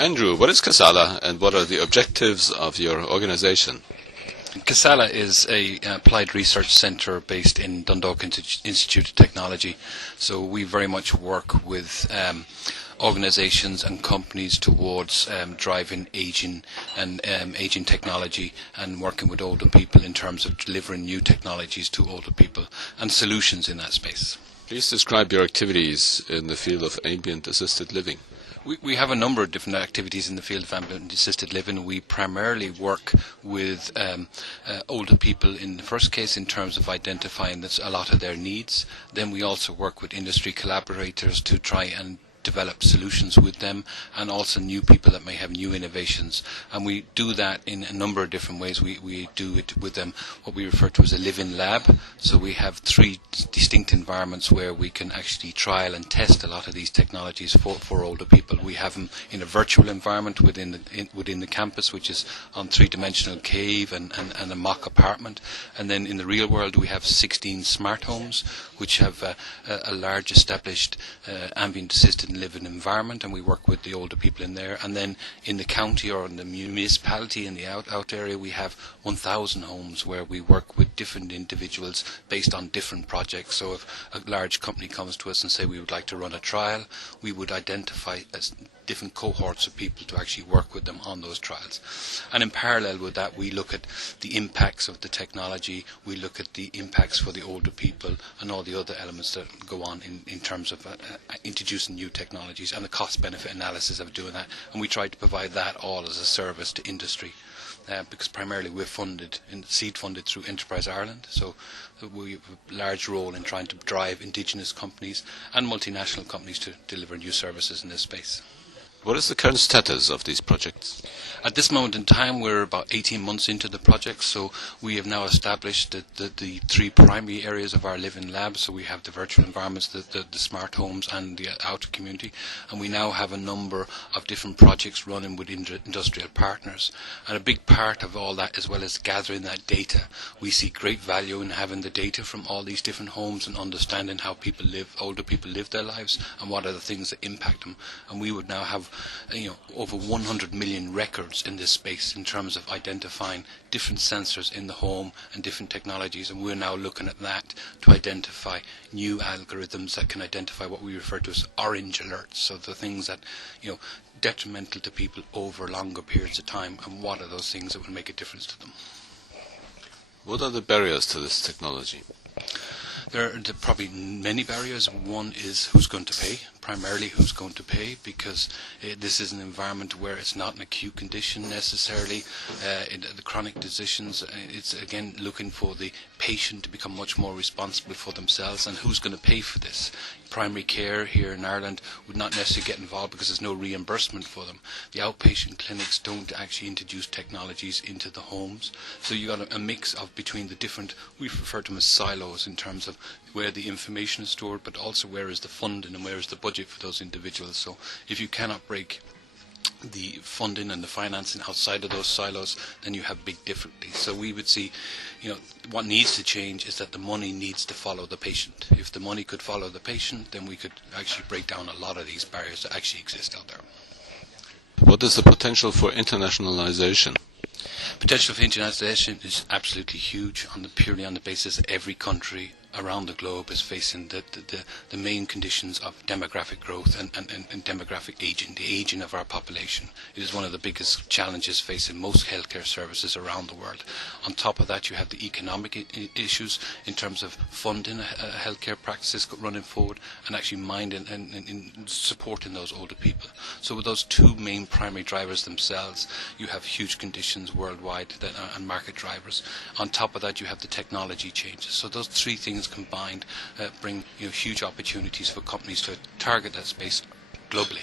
Andrew, what is CASALA and what are the objectives of your organization? CASALA is a applied research centre based in Dundalk Institute of Technology. So we very much work with organisations and companies towards driving ageing and ageing technology and working with older people in terms of delivering new technologies to older people and solutions in that space. Please describe your activities in the field of ambient assisted living. We have a number of different activities in the field of ambient assisted living. We primarily work with older people in the first case in terms of identifying a lot of their needs. Then we also work with industry collaborators to try and develop solutions with them, and also new people that may have new innovations. And we do that in a number of different ways. We do it with them, what we refer to as a live-in lab. So we have 3 distinct environments where we can actually trial and test a lot of these technologies for older people. We have them in a virtual environment within the campus, which is on 3-dimensional cave and a mock apartment. And then in the real world we have 16 smart homes, which have a large established ambient assisted living environment, and we work with the older people in there. And then in the county or in the municipality in the out area we have 1,000 homes where we work with different individuals based on different projects. So if a large company comes to us and say we would like to run a trial, we would identify different cohorts of people to actually work with them on those trials. And in parallel with that, we look at the impacts of the technology, we look at the impacts for the older people and all the other elements that go on in terms of introducing new technologies and the cost-benefit analysis of doing that. And we try to provide that all as a service to industry. Because primarily we're seed funded through Enterprise Ireland, so we have a large role in trying to drive indigenous companies and multinational companies to deliver new services in this space. What is the current status of these projects? At this moment in time, we're about 18 months into the project, so we have now established the 3 primary areas of our living lab. So we have the virtual environments, the smart homes and the outer community, and we now have a number of different projects running with industrial partners. And a big part of all that, as well as gathering that data, we see great value in having the data from all these different homes and understanding how people live, older people live their lives, and what are the things that impact them. And we would now have over 100 million records in this space in terms of identifying different sensors in the home and different technologies, and we're now looking at that to identify new algorithms that can identify what we refer to as orange alerts, so the things that detrimental to people over longer periods of time, and what are those things that will make a difference to them. What are the barriers to this technology? There are probably many barriers. One is who's going to pay, primarily who's going to pay, because this is an environment where it's not an acute condition necessarily. The chronic decisions, it's again looking for the patient to become much more responsible for themselves, and who's going to pay for this. Primary care here in Ireland would not necessarily get involved because there's no reimbursement for them. The outpatient clinics don't actually introduce technologies into the homes. So you've got a mix of between the different, we refer to them as silos in terms of where the information is stored, but also where is the funding and where is the budget for those individuals. So if you cannot break the funding and the financing outside of those silos, then you have big difficulties. So we would see, what needs to change is that the money needs to follow the patient. If the money could follow the patient, then we could actually break down a lot of these barriers that actually exist out there. What is the potential for internationalization? Potential for internationalization is absolutely huge, purely on the basis that every country around the globe is facing the main conditions of demographic growth and demographic aging, the aging of our population. It is one of the biggest challenges facing most healthcare services around the world. On top of that, you have the economic issues in terms of funding healthcare practices running forward and actually minding and supporting those older people. So with those 2 main primary drivers themselves, you have huge conditions worldwide and market drivers. On top of that, you have the technology changes. So those 3 things combined bring huge opportunities for companies to target that space globally.